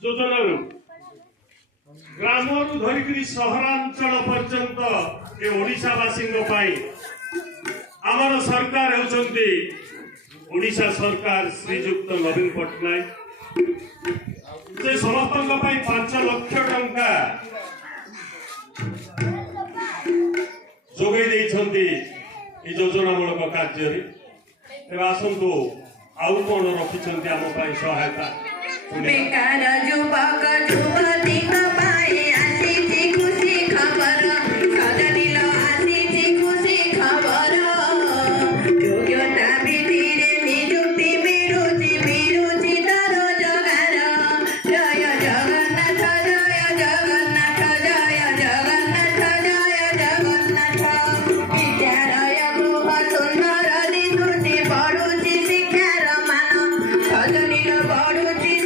योजना ग्राम धरिक सहरांचल पर्यंत ए ओडिशावासी आमर सरकार होउछंती ओडिशा सरकार श्रीजुक्त नवीन पट्टनायक से समस्त 5 लाख टंका जोगे देइछंती ए योजनामूलक कार्य आसतु आउ कौन रखिंट आम सहायता बेकार युवक युवती आसी खुशी खबर सजनी आसी खुशी खबर योग्यता विधिरे नियुक्ति मिलुची तर रोजगार जय जगन्नाथ जय जगन्नाथ जय जगन्नाथ जय जगन्नाथ विद्यालय गृह सुंदर दिशुची बढुची शिक्षार मान सजनी बढुची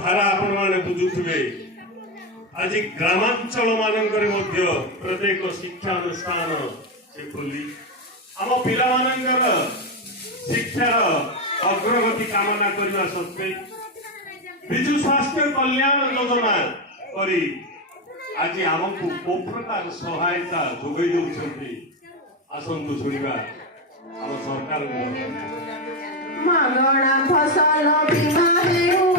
धारा आपण माने बुझुथिबे आज ग्रामांचल मानकर मध्य प्रत्येक शिक्षा अनुष्ठान से खोली आम पिला मानकर शिक्षार अग्रगति कामना करने सत्वे विजु स्वास्थ्य कल्याण योजना करी आज आमको को प्रकार सहायता जोगई देउछंती आसंतु सुनिबा आम सरकार मागणा फसल बीमा हेउ